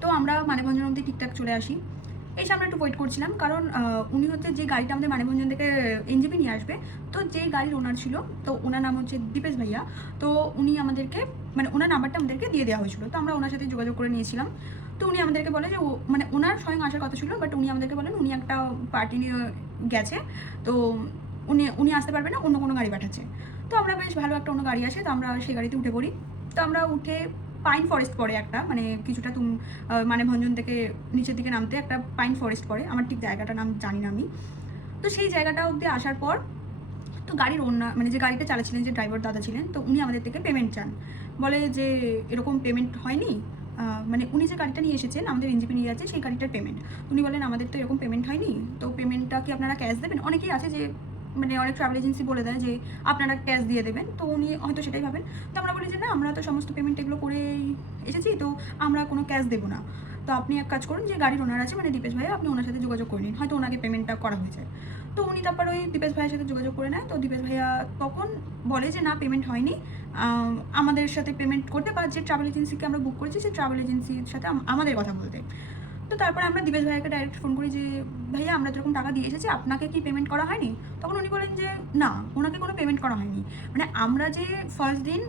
তো আমরা মানেভঞ্জন অবধি ঠিকঠাক চলে আসি। এসে আমরা একটু ওয়েট করছিলাম, কারণ উনি হচ্ছে যে গাড়িটা আমাদের মানেভঞ্জন থেকে এনজেপি নিয়ে আসবে, তো যে গাড়ির ওনার ছিল, তো ওনার নাম হচ্ছে দীপেশ ভাইয়া। তো উনি আমাদেরকে মানে ওনার নাম্বারটা আমাদেরকে দিয়ে দেওয়া হয়েছিল, তো আমরা ওনার সাথে যোগাযোগ করে নিয়েছিলাম। তো উনি আমাদেরকে বলে যে মানে ওনার স্বয়ং আসার কথা ছিল, বাট উনি আমাদেরকে বলেন উনি একটা পার্টি নিয়ে গেছে, তো উনি উনি আসতে পারবে না, অন্য কোনো গাড়ি পাঠাচ্ছে। তো আমরা বেশ ভালো একটা অন্য গাড়ি আসে, তো আমরা সেই গাড়িতে উঠে পড়ি। তো আমরা উঠে পাইন ফরেস্ট পড়ে একটা, মানে কিছুটা মানেভঞ্জন থেকে নিচের দিকে নামতে একটা পাইন ফরেস্ট পড়ে, আমার ঠিক জায়গাটার নাম জানি না আমি। তো সেই জায়গাটা অবধি আসার পর তো গাড়ির ওনার মানে যে গাড়িটা চালাচ্ছিলেন, যে ড্রাইভার দাদা ছিলেন, তো উনি আমাদের থেকে পেমেন্ট চান। বলে যে এরকম পেমেন্ট হয়নি, মানে উনি যে গাড়িটা নিয়ে এসেছেন আমাদের এনজিপি নিয়ে যাচ্ছে সেই গাড়িটার পেমেন্ট। উনি বলেন আমাদের তো এরকম পেমেন্ট হয়নি, তো পেমেন্টটা কি আপনারা ক্যাশ দেবেন? অনেকেই আছে যে মানে অনেক ট্রাভেল এজেন্সি বলে দেয় যে আপনারা ক্যাশ দিয়ে দেবেন, তো উনি হয়তো সেটাই ভাবেন। তো আমরা বলি যে না, আমরা তো সমস্ত পেমেন্ট এগুলো করে এসেছি, তো আমরা কোনো ক্যাশ দেবো না। তো আপনি এক কাজ করুন, যে গাড়ির ওনার আছে মানে দীপেশ ভাইয়া, আপনি ওনার সাথে যোগাযোগ করে নিন, হয়তো ওনাকে পেমেন্টটা করা হয়েছে। তো উনি তারপর ওই দীপেশ ভাইয়ের সাথে যোগাযোগ করে নেয়। তো দীপেশ ভাইয়া তখন বলে যে না, পেমেন্ট হয়নি, আমাদের সাথে পেমেন্ট করতে, বা যে ট্রাভেল এজেন্সিকে আমরা বুক করেছি সেই ট্রাভেল এজেন্সির সাথে আমাদের কথা বলতে। তো তারপরে আমরা দীপেশ ভাইয়াকে ডাইরেক্ট ফোন করি যে ভাইয়া আমরা তো এরকম টাকা দিয়ে এসেছি, আপনাকে কি পেমেন্ট করা হয়নি? তখন উনি বলেন যে না, ওনাকে কোনো পেমেন্ট করা হয়নি। মানে আমরা যে ফার্স্ট দিন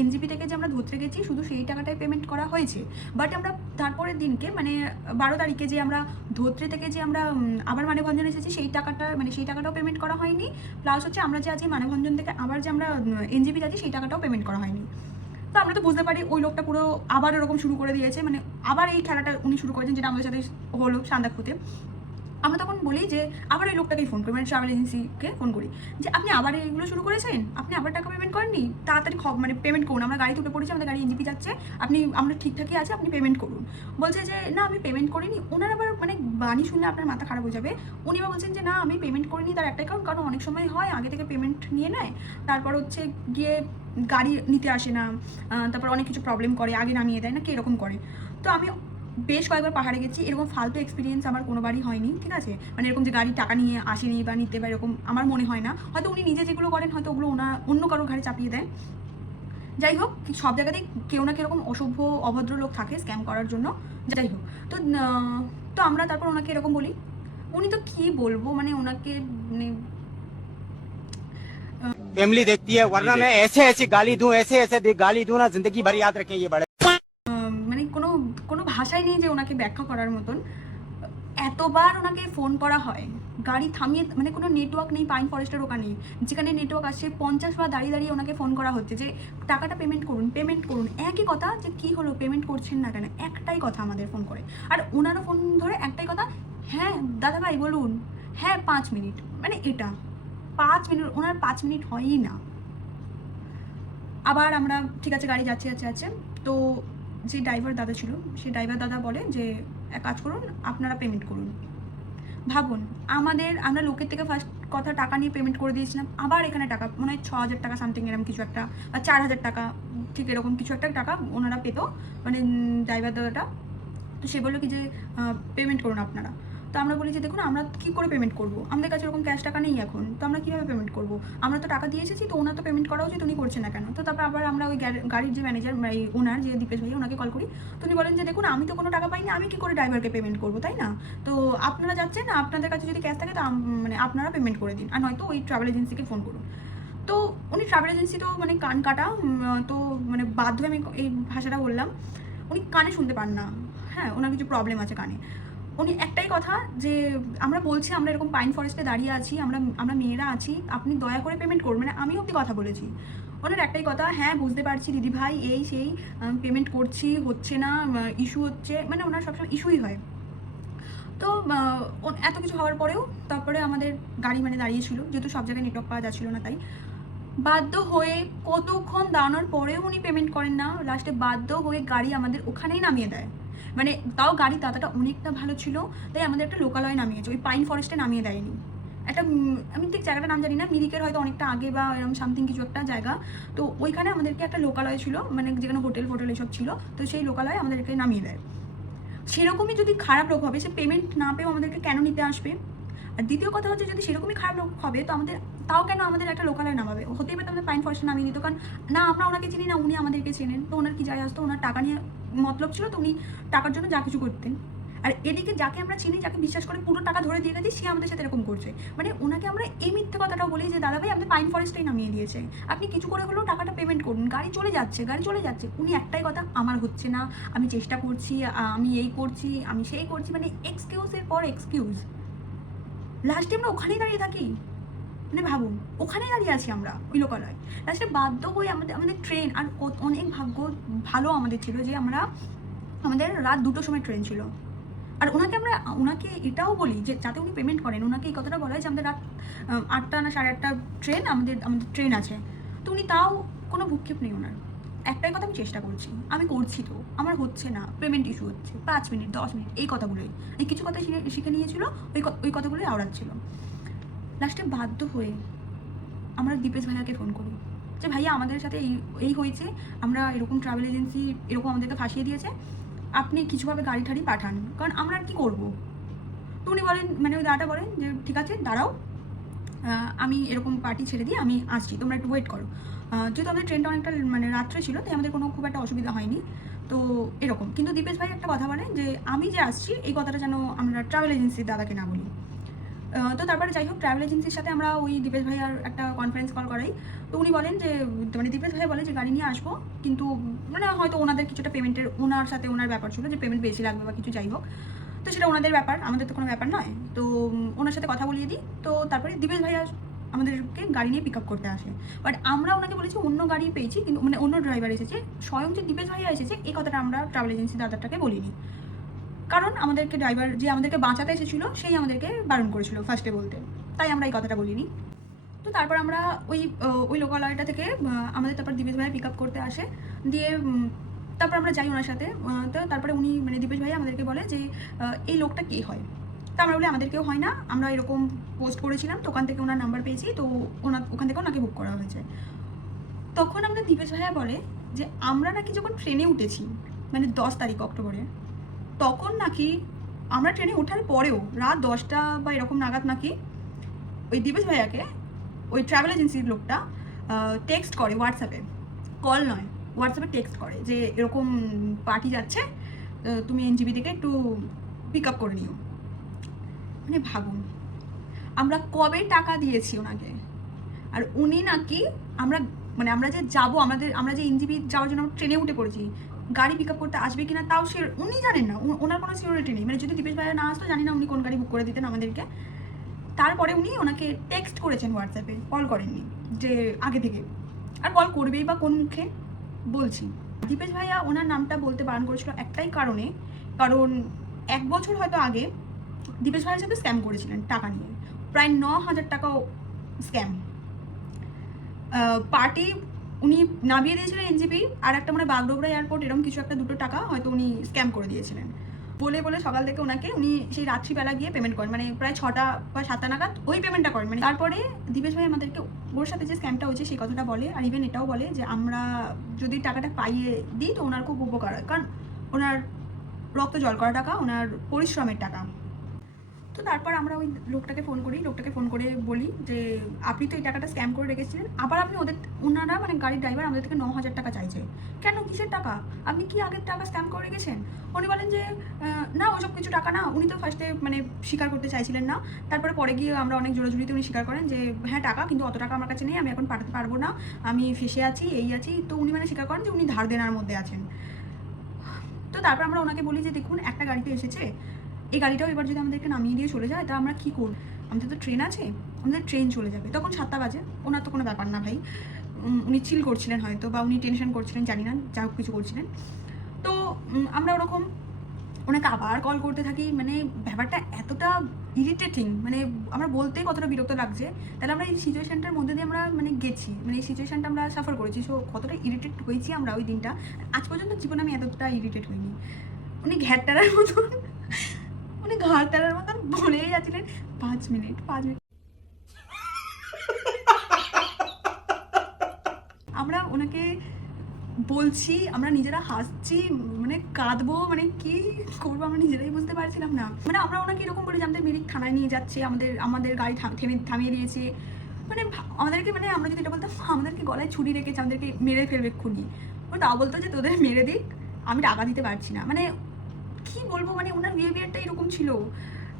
এনজিপি থেকে যে আমরা ধরতে গেছি শুধু সেই টাকাটাই পেমেন্ট করা হয়েছে, বাট আমরা তারপরের দিনকে মানে 12 তারিখে যে আমরা ধোত্রে থেকে যে আমরা আবার মানেভঞ্জন এসেছি সেই টাকাটা মানে সেই টাকাটাও পেমেন্ট করা হয়নি, প্লাস হচ্ছে আমরা যে আজকে মানেভঞ্জন থেকে আবার যে আমরা এনজিপি যাচ্ছি সেই টাকাটাও পেমেন্ট করা হয়নি। তো আমরা তো বুঝতে পারি ওই লোকটা পুরো আবার এরকম শুরু করে দিয়েছে, মানে আবার এই খেলাটা উনি শুরু করেছেন, যেটা আমাদের সাথে হলো সান্দাকফুতে। আমরা তখন বলি যে আবার ওই লোকটাকেই ফোন করি, মানে ট্রাভেল এজেন্সিকে ফোন করি যে আপনি আবার এইগুলো শুরু করেছেন, আপনি আবার টাকা পেমেন্ট করেননি, তাড়াতাড়ি মানে পেমেন্ট করুন, আমরা গাড়ি তুলে পড়েছি, আমাদের গাড়ি এনজিপি যাচ্ছে, আমরা ঠিকঠাকই আছে, আপনি পেমেন্ট করুন। বলছে যে না, আমি পেমেন্ট করিনি। ওনার আবার মানে বাণী শুনলে আপনার মাথা খারাপ হয়ে যাবে। উনি আবার বলছেন যে না, আমি পেমেন্ট করিনি, তার একটাই কারণ অনেক সময় হয় আগে থেকে পেমেন্ট নিয়ে নেয়, তারপর হচ্ছে গিয়ে গাড়ি নিতে আসে না, তারপর অনেক কিছু প্রবলেম করে, আগে নামিয়ে দেয় না কি এরকম করে। তো আমি বেশ কয়েকবার পাহাড়ে গেছি, এরকম ফালতু এক্সপিরিয়েন্স আমার কোনোবারই হয়নি, ঠিক আছে? মানে এরকম যে গাড়ি টাকা নিয়ে আসেনি বা নিতে বা এরকম আমার মনে হয় না। হয়তো উনি নিজে যেগুলো করেন হয়তো ওগুলো অন্য কারোর ঘাড়ে চাপিয়ে দেয়। যাই হোক, সব জায়গাতেই কেউ না কেরকম অসভ্য অভদ্র লোক থাকে স্ক্যাম করার জন্য। যাই হোক, তো তো আমরা তারপর ওনাকে এরকম বলি, উনি তো কি বলবো, মানে ওনাকে মানে फैमिली देखती है, वरना मैं ऐसे ऐसे गाली दूं, ऐसे ऐसे गाली दूं ना, जिंदगी भर याद रखें ये बड़े। মানে কোনো কোনো ভাষাই নেই যে ওনাকে ব্যাখ্যা করার মতন। এতবার ওনাকে ফোন করা হয়, গাড়ি থামিয়ে, মানে কোনো নেটওয়ার্ক নেই পাইন ফরেস্টের ওখানে, যেখানে নেটওয়ার্ক আসছে 50 বার দাঁড়িয়ে দাঁড়িয়ে ওনাকে ফোন করা হচ্ছে যে টাকাটা পেমেন্ট করুন, পেমেন্ট করুন। একই কথা, যে কি হলো পেমেন্ট করছেন না কেন, একটাই কথা আমাদের ফোন করে। আর ওনারও ফোন ধরে একটাই কথা, হ্যাঁ দাদা ভাই বলুন, হ্যাঁ 5 মিনিট, মানে এটা 5 মিনিট, ওনার 5 মিনিট হয়ই না। আবার আমরা ঠিক আছে গাড়ি যাচ্ছে যাচ্ছে যাচ্ছে, তো যে ড্রাইভার দাদা ছিল সেই ড্রাইভার দাদা বলে যে এক কাজ করুন, আপনারা পেমেন্ট করুন। ভাবুন, আমরা লোকের থেকে ফার্স্ট কথা টাকা নিয়ে পেমেন্ট করে দিয়েছিলাম, আবার এখানে টাকা মনে হয় 6,000 টাকা সামথিং এরকম কিছু একটা, বা 4,000 টাকা, ঠিক এরকম কিছু একটা টাকা ওনারা পেতো, মানে ড্রাইভার দাদাটা। তো সে বললো কি যে পেমেন্ট করুন আপনারা। তো আমরা বলি যে দেখুন, আমরা কী করে পেমেন্ট করবো, আমাদের কাছে এরকম ক্যাশ টাকা নেই এখন, তো আমরা কীভাবে পেমেন্ট করবো, আমরা তো টাকা দিয়ে এসেছি, তো ওনার তো পেমেন্ট করা উচিত, উনি করছে না কেন? তো তারপর আবার আমরা ওই গাড়ির যে ম্যানেজার, ওনার যে দীপেশ ভাই, ওনাকে কল করি। তো উনি বলেন যে দেখুন, আমি তো কোনো টাকা পাইনি, আমি কী করে ড্রাইভারকে পেমেন্ট করবো, তাই না? তো আপনারা যাচ্ছেন, আপনাদের কাছে যদি ক্যাশ থাকে তো মানে আপনারা পেমেন্ট করে দিন, আর নয়তো ওই ট্রাভেল এজেন্সিকে ফোন করুন। তো উনি ট্রাভেল এজেন্সি তো মানে কান কাটা, তো মানে বাধ্য হয়ে আমি এই ভাষাটা বললাম, উনি কানে শুনতে পান না, হ্যাঁ ওনার কিছু প্রবলেম আছে কানে। উনি একটাই কথা, যে আমরা বলছি আমরা এরকম পাইন ফরেস্টে দাঁড়িয়ে আছি, আমরা মেয়েরা আছি, আপনি দয়া করে পেমেন্ট করবেন। মানে আমি অব্দি কথা বলেছি, ওনার একটাই কথা, হ্যাঁ বুঝতে পারছি দিদি ভাই, এই সেই পেমেন্ট করছি, হচ্ছে না, ইস্যু হচ্ছে, মানে ওনার সবসময় ইস্যুই হয়। তো এত কিছু হওয়ার পরেও তারপরে আমাদের গাড়ি মানে দাঁড়িয়েছিল, যেহেতু সব জায়গায় নেটওয়ার্ক পাওয়া যাচ্ছিল না, তাই বাধ্য হয়ে কতক্ষণ দাঁড়ানোর পরেও উনি পেমেন্ট করেন না, লাস্টে বাধ্য হয়ে গাড়ি আমাদের ওখানেই নামিয়ে দেয়। মানে তাও গাড়ির দাদাটা অনেকটা ভালো ছিল, তাই আমাদের একটা লোকালয়ে নামিয়েছে, ওই পাইন ফরেস্টে নামিয়ে দেয়নি। একটা আমি ঠিক জায়গাটার নাম জানি না, মিরিকের হয়তো অনেকটা আগে বা এরকম সামথিং কিছু একটা জায়গা। তো ওইখানে আমাদেরকে একটা লোকালয় ছিল, মানে যেখানে হোটেল এসব ছিল, তো সেই লোকালয়ে আমাদেরকে নামিয়ে দেয়। সেরকমই যদি খারাপ লোক হবে, সে পেমেন্ট না পেয়েও আমাদেরকে কেন নিতে আসবে? আর দ্বিতীয় কথা হচ্ছে, যদি সেরকমই খারাপ লোক হবে তো তাও কেন আমাদের একটা লোকালয় নামাবে? হতেই পারতো আমাদের পাইন ফরেস্টে নামিয়ে দিত, কারণ না আমরা ওনাকে চিনি না উনি আমাদেরকে চেনেন, তো ওনার কি যায় আসতো, ওনার টাকা নিয়ে মতলব ছিল, তো উনি টাকার জন্য যা কিছু করতেন। আর এদিকে যাকে আমরা চিনি, যাকে বিশ্বাস করে পুরো টাকা ধরে দিয়ে গেছি, সে আমাদের সাথে এরকম করছে। মানে ওনাকে আমরা এই মিথ্যে কথাটাও বলি যে দাদা ভাই আমাদের পাইন ফরেস্টেই নামিয়ে দিয়েছে, আপনি কিছু করে হলেও টাকাটা পেমেন্ট করুন, গাড়ি চলে যাচ্ছে। উনি একটাই কথা, আমার হচ্ছে না, আমি চেষ্টা করছি, আমি এই করছি, আমি সেই করছি, মানে এক্সকিউজের পর এক্সকিউজ। লাস্টে আমরা ওখানেই দাঁড়িয়ে থাকি, মানে ভাবুন, ওখানেই দাঁড়িয়ে আছি আমরা ওই লোকালয়। লাস্টে বাধ্য হয়ে আমাদের ট্রেন, আর অনেক ভাগ্য ভালো আমাদের ছিল যে আমাদের রাত 2টোর সময় ট্রেন ছিল। আর ওনাকে এটাও বলি যে যাতে উনি পেমেন্ট করেন, ওনাকে এই কথাটা বলা হয় যে আমাদের রাত 8টা না 8:30 ট্রেন, আমাদের ট্রেন আছে। তো উনি তাও কোনো ভূক্ষেপ নেই ওনার। একটাই কথা, আমি চেষ্টা করছি, আমি করছি, তো আমার হচ্ছে না, পেমেন্ট ইস্যু হচ্ছে, 5 মিনিট 10 মিনিট, এই কথাগুলোই, এই কিছু কথা শিখে নিয়েছিল, ওই কথাগুলোই আওড়াচ্ছিল। লাস্টে বাধ্য হয়ে আমরা দীপেশ ভাইয়াকে ফোন করি যে ভাইয়া আমাদের সাথে এই হয়েছে, আমরা এরকম ট্রাভেল এজেন্সি এরকম আমাদেরকে ফাঁসিয়ে দিয়েছে, আপনি কিছুভাবে গাড়ি ঠাড়ি পাঠান, কারণ আমরা আর কী করবো। তো উনি বলেন, মানে ওই দাদাটা বলেন যে ঠিক আছে দাঁড়াও, আমি এরকম পার্টি ছেড়ে দিয়ে আমি আসছি, তোমরা একটু ওয়েট করো। যেহেতু আমাদের ট্রেনটা অনেকটা মানে রাত্রে ছিল, তাই আমাদের কোনো খুব একটা অসুবিধা হয়নি। তো এরকম, কিন্তু দীপেশ ভাই একটা কথা বলে যে আমি যে আসছি এই কথাটা যেন আমরা ট্রাভেল এজেন্সির দাদাকে না বলি। তো তারপরে যাই হোক, ট্রাভেল এজেন্সির সাথে আমরা ওই দীপেশ ভাইয়ার একটা কনফারেন্স কল করাই। তো উনি বলেন যে, মানে দীপেশ ভাইয়া বলে যে গাড়ি নিয়ে আসবো, কিন্তু মানে হয়তো ওনাদের কিছুটা পেমেন্টের ওনার সাথে ওনার ব্যাপার ছিল, যে পেমেন্ট বেশি লাগবে বা কিছু, যাই হোক। তো সেটা ওনাদের ব্যাপার, আমাদের তো কোনো ব্যাপার নয়। তো ওনার সাথে কথা বলিয়ে দিই। তো তারপরে দীপেশ ভাইয়া আমাদেরকে গাড়ি নিয়ে পিক আপ করতে আসে। বাট আমরা ওনাকে বলেছি অন্য গাড়ি পেয়েছি, কিন্তু মানে অন্য ড্রাইভার এসেছে, স্বয়ং যে দীপেশ ভাইয়া এসেছে এই কথাটা আমরা ট্রাভেল এজেন্সি দাদাটাকে বলিনি। কারণ আমাদেরকে ড্রাইভার যে আমাদেরকে বাঁচাতে এসেছিলো সেই আমাদেরকে বারণ করেছিল ফার্স্টে বলতে, তাই আমরা এই কথাটা বলিনি। তো তারপর আমরা ওই লোকালয়টা থেকে আমাদের তারপর দীপেশ ভাইয়া পিক আপ করতে আসে, দিয়ে তারপর আমরা যাই ওনার সাথে। তো তারপরে উনি মানে দীপেশ ভাইয়া আমাদেরকে বলে যে এই লোকটা কে হয়। তো আমরা বলি আমাদের কেউ হয় না, আমরা এরকম পোস্ট করেছিলাম, তো ওখান থেকে ওনার নাম্বার পেয়েছি, তো ওখান থেকে ওনাকে বুক করা হয়েছে। তখন আমাদের দীপেশ ভাইয়া বলে যে আমরা নাকি যখন ট্রেনে উঠেছি, মানে 10 তারিখ অক্টোবরে, তখন নাকি আমরা ট্রেনে ওঠার পরেও রাত 10টা বা এরকম নাগাদ নাকি ওই দীপেশ ভাইয়াকে ওই ট্রাভেল এজেন্সির লোকটা টেক্সট করে হোয়াটসঅ্যাপে, কল নয়, হোয়াটসঅ্যাপে টেক্সট করে যে এরকম পার্টি যাচ্ছে, তুমি এনজিবি থেকে একটু পিক আপ করে নিও। মানে ভাবুন, আমরা কবে টাকা দিয়েছি ওনাকে, আর উনি নাকি আমরা যে যাবো, আমরা যে এনজিবি যাওয়ার জন্য ট্রেনে উঠে পড়েছি, গাড়ি পিক আপ করতে আসবে কিনা তাও উনি জানেন না, ওনার কোনো সিওরিটি নেই। মানে যদি দীপেশ ভাইয়া না আসতো, জানি না উনি কোন গাড়ি বুক করে দিতেন আমাদেরকে। তারপরে উনি ওনাকে টেক্সট করেছেন হোয়াটসঅ্যাপে, কল করেননি যে আগে থেকে, আর কল করবেই বা কোন মুখে বলছি। দীপেশ ভাইয়া ওনার নামটা বলতে বারণ করেছিল একটাই কারণে, কারণ 1 বছর হয়তো আগে দীপেশ ভাইয়ের সাথে স্ক্যাম করেছিলেন টাকা নিয়ে, প্রায় 9,000 টাকাও স্ক্যাম। পার্টি উনি নামিয়ে দিয়েছিলেন এনজিপি, আর একটা মানে বাগডোগরা এয়ারপোর্ট, এরকম কিছু একটা 2টো টাকা হয়তো উনি স্ক্যাম করে দিয়েছিলেন। বলে সকাল থেকে ওনাকে উনি সেই রাত্রিবেলা গিয়ে পেমেন্ট করেন, মানে প্রায় 6টা বা 7টা নাগাদ ওই পেমেন্টটা করেন। মানে তারপরে দীপেশ ভাই আমাদেরকে ওর সাথে যে স্ক্যামটা হয়েছে সেই কথাটা বলে, আর ইভেন এটাও বলে যে আমরা যদি টাকাটা পাইয়ে দিই তো ওনার খুব উপকার হয়, কারণ ওনার রক্ত জল করা টাকা, ওনার পরিশ্রমের টাকা। তো তারপর আমরা ওই লোকটাকে ফোন করে বলি যে আপনি তো এই টাকাটা স্ক্যাম করে রেখেছিলেন, আবার আপনি ওনারা মানে গাড়ির ড্রাইভার আমাদের থেকে 9,000 টাকা চাইছে, কেন, কিসের টাকা, আপনি কি আগের টাকা স্ক্যাম করে রেখেছেন? উনি বলেন যে না, ওসব কিছু টাকা না। উনি তো ফার্স্টে মানে স্বীকার করতে চাইছিলেন না, তারপরে পরে গিয়ে আমরা অনেক জোরাজুরিতে উনি স্বীকার করেন যে হ্যাঁ টাকা, কিন্তু অত টাকা আমার কাছে নেই, আমি এখন পাঠাতে পারবো না, আমি ফেসে আছি, এই আছি। তো উনি মানে স্বীকার করেন যে উনি ধার দেনার মধ্যে আছেন। তো তারপর আমরা ওনাকে বলি যে দেখুন, একটা গাড়িতে এসেছে, এই গাড়িটাও এবার যদি আমাদেরকে নামিয়ে দিয়ে চলে যায় তা আমরা কী করব, আমাদের তো ট্রেন আছে, আমাদের ট্রেন চলে যাবে। তখন 7টা বাজে, ওনার তো কোনো ব্যাপার না ভাই, উনি চিল করছিলেন হয়তো, বা উনি টেনশন করছিলেন, জানি না, যা হোক কিছু করছিলেন। তো আমরা ওরকম ওনাকে আবার কল করতে থাকি, মানে ব্যাপারটা এতটা ইরিটেটিং, মানে আমরা বলতেই কতটা বিরক্ত লাগছে, তাহলে আমরা এই সিচুয়েশানটার মধ্যে দিয়ে আমরা মানে গেছি, মানে এই সিচুয়েশানটা আমরা সাফার করেছি। সো কতটা ইরিটেট হয়েছি আমরা ওই দিনটা, আজ পর্যন্ত জীবনে আমি এতটা ইরিটেট হইনি। উনি ঘ্যাটারার মতন বলেই যাচ্ছিলেন 5 মিনিট। আমরা ওনাকে বলছি, আমরা নিজেরা হাসছি, মানে কাঁদবো, মানে কি করবো আমরা নিজেরাই বুঝতে পারছিলাম না। মানে আমরা ওনাকে এরকম বলে যে আমাদের মিরিক থানায় নিয়ে যাচ্ছে, আমাদের গাড়ি থামিয়ে দিয়েছে, মানে আমাদেরকে, মানে আমরা যদি এটা বলতাম আমাদেরকে গলায় ছুরি রেখেছে, আমাদেরকে মেরে ফেলবে এক্ষুনি। ও তাও বলতো যে তোদের মেরে দিক, আমি টাকা দিতে পারছি না। মানে কি বলবো, মানে ওনার বিহেভিয়ারটা এরকম ছিল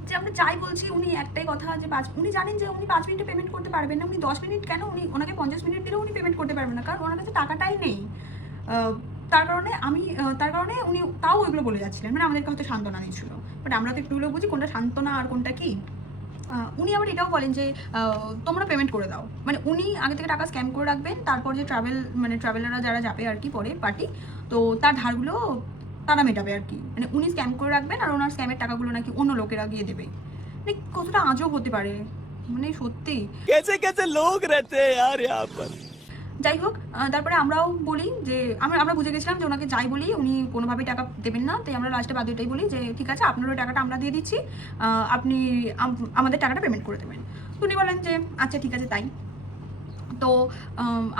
যে আমরা যাই বলছি উনি একটাই কথা যে উনি জানেন যে উনি 5 মিনিটে পেমেন্ট করতে পারবেন না, উনি 10 মিনিট কেন, ওনাকে 50 মিনিট দিলেও উনি পেমেন্ট করতে পারবেন না, কারণ ওনার কাছে টাকাটাই নেই। তার কারণে উনি তাও ওইগুলো বলে যাচ্ছিলেন, মানে আমাদেরকে হয়তো সান্ত্বনা দিচ্ছিল, বাট আমরা তো একটু হলেও বুঝি কোনটা সান্ত্বনা আর কোনটা কি। উনি আবার এটাও বলেন যে তোমরা পেমেন্ট করে দাও, মানে উনি আগে থেকে টাকা স্ক্যাম করে রাখবেন, তারপর যে ট্রাভেলাররা যারা যাবে আর কি পরে পার্টি, তো তার ধারগুলো তারা মেটাবে আর কি, মানে উনি স্ক্যাম করে রাখবেন আর ওনার স্ক্যামের টাকাগুলো নাকি অন্য লোকেরা গিয়ে দেবে। মানে কতটা আজব হতে পারে, মানে সত্যি कैसे कैसे लोग रहते हैं यार यहाँ पर। যাই হোক, তারপরে আমরাও বলি যে আমরা বুঝে গেছিলাম যে ওনাকে যাই বলি উনি কোনোভাবেই টাকা দেবেন না, তাই আমরা লাস্টে বাদ এটাই বলি যে ঠিক আছে আপনার ওই টাকাটা আমরা দিয়ে দিচ্ছি, আপনি আমাদের টাকাটা পেমেন্ট করে দেবেন। তো উনি বলেন যে আচ্ছা ঠিক আছে তাই। তো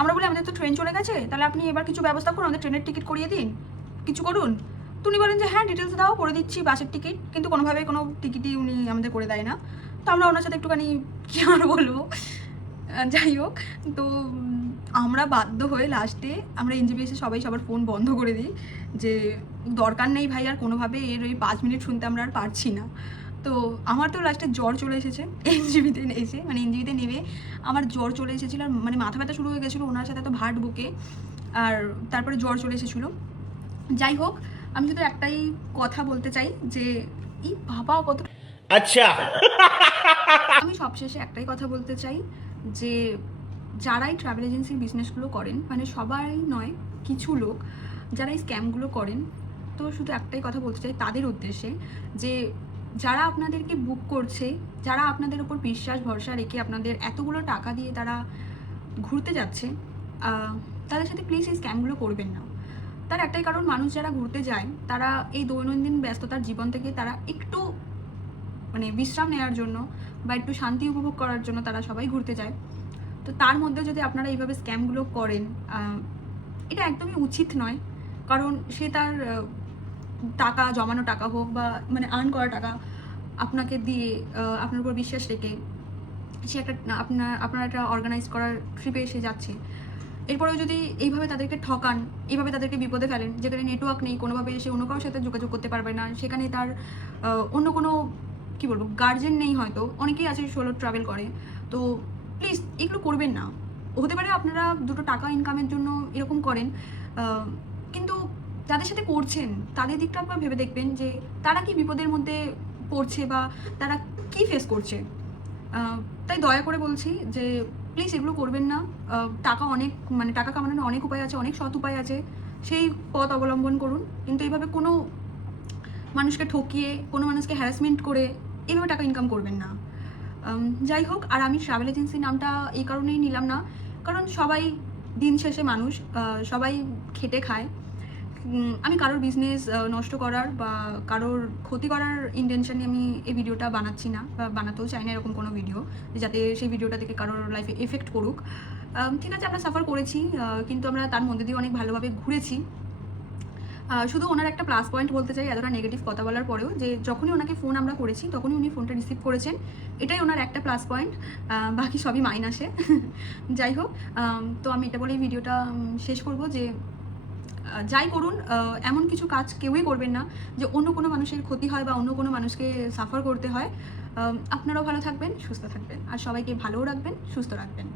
আমরা বলি আমাদের তো ট্রেন চলে গেছে, তাহলে আপনি এবার কিছু ব্যবস্থা করুন, আমাদের ট্রেনের টিকিট করিয়ে দিন, কিছু করুন। তো উনি বলেন যে হ্যাঁ ডিটেলস দাও, করে দিচ্ছি বাসের টিকিট, কিন্তু কোনোভাবে কোনো টিকিটই উনি আমাদের করে দেয় না। তো আমরা ওনার সাথে একটুখানি কী আর বলবো, যাই হোক। তো আমরা বাধ্য হয়ে লাস্টে আমরা এনজিবিএসে সবাই সবার ফোন বন্ধ করে দিই যে দরকার নেই ভাই, আর কোনোভাবে এর ওই 5 মিনিট শুনতে আমরা আর পারছি না। তো আমার তো লাস্টে জ্বর চলে এসেছে এনজিবিতে এসে, মানে এনজিবিতে নেমে আমার জ্বর চলে এসেছিলো, আর মানে মাথা ব্যথা শুরু হয়ে গেছিলো ওনার সাথে তো ভাট বুকে, আর তারপরে জ্বর চলে এসেছিলো। যাই হোক, আমি শুধু একটাই কথা বলতে চাই যে এই বাবা কত अच्छा আমি সবশেষে একটাই কথা বলতে চাই যে যারাই ট্রাভেল এজেন্সির বিজনেসগুলো করেন, মানে সবাই নয়, কিছু লোক যারা এই স্ক্যামগুলো করেন, তো শুধু একটাই কথা বলতে চাই তাদের উদ্দেশ্যে যে যারা আপনাদেরকে বুক করছে, যারা আপনাদের উপর বিশ্বাস ভরসা রেখে আপনাদের এতগুলো টাকা দিয়ে তারা ঘুরতে যাচ্ছে, তাদের সাথে প্লিজ এই স্ক্যামগুলো করবেন না। তার একটাই কারণ, মানুষ যারা ঘুরতে যায় তারা এই দৈনন্দিন ব্যস্ততার জীবন থেকে তারা একটু মানে বিশ্রাম নেওয়ার জন্য বা একটু শান্তি উপভোগ করার জন্য তারা সবাই ঘুরতে যায়। তো তার মধ্যে যদি আপনারা এইভাবে স্ক্যামগুলো করেন, এটা একদমই উচিত নয়, কারণ সে তার টাকা জমানো টাকা হোক বা মানে আর্ন করা টাকা আপনাকে দিয়ে আপনার উপর বিশ্বাস রেখে সে একটা আপনার একটা অর্গানাইজ করার ট্রিপে এসে যাচ্ছে, এরপরেও যদি এইভাবে তাদেরকে ঠকান, এইভাবে তাদেরকে বিপদে ফেলেন, যেখানে নেটওয়ার্ক নেই, কোনোভাবে সে অন্য কারোর সাথে যোগাযোগ করতে পারবে না, সেখানে তার অন্য কোনো কী বলবো গার্জেন নেই, হয়তো অনেকেই আছে সোলো ট্রাভেল করে, তো প্লিজ এগুলো করবেন না। হতে পারে আপনারা দুটো টাকা ইনকামের জন্য এরকম করেন, কিন্তু যাদের সাথে করছেন তাদের দিকটা আপনারা ভেবে দেখবেন যে তারা কি বিপদের মধ্যে পড়ছে বা তারা কি ফেস করছে। তাই দয়া করে বলছি যে প্লিজ এগুলো করবেন না। টাকা অনেক, মানে টাকা কামানোর অনেক উপায় আছে, অনেক সৎ উপায় আছে, সেই পথ অবলম্বন করুন, কিন্তু এইভাবে কোনো মানুষকে ঠকিয়ে, কোনো মানুষকে হ্যারাসমেন্ট করে এইভাবে টাকা ইনকাম করবেন না। যাই হোক, আর আমি ট্রাভেল এজেন্সির নামটা এই কারণেই নিলাম না, কারণ সবাই দিন শেষে মানুষ, সবাই খেটে খায়। আমি কারোর বিজনেস নষ্ট করার বা কারোর ক্ষতি করার ইন্টেনশনে আমি এই ভিডিওটা বানাচ্ছি না, বা বানাতেও চাই না এরকম কোনো ভিডিও যাতে সেই ভিডিওটা থেকে কারোর লাইফে এফেক্ট করুক। ঠিক আছে, আমরা সাফার করেছি, কিন্তু আমরা তার মধ্যে দিয়ে অনেক ভালোভাবে ঘুরেছি। শুধু ওনার একটা প্লাস পয়েন্ট বলতে চাই এতটা নেগেটিভ কথা বলার পরেও, যে যখনই ওনাকে ফোন আমরা করেছি তখনই উনি ফোনটা রিসিভ করেছেন, এটাই ওনার একটা প্লাস পয়েন্ট, বাকি সবই মাইনাসে। যাই হোক, তো আমি এটা বলেই ভিডিওটা শেষ করব যে যাই করুন, এমন কিছু কাজ কেউই করবেন না যে অন্য কোনো মানুষের ক্ষতি হয় বা অন্য কোনো মানুষকে সাফার করতে হয়। আপনারাও ভালো থাকবেন, সুস্থ থাকবেন, আর সবাইকে ভালোও রাখবেন, সুস্থ রাখবেন।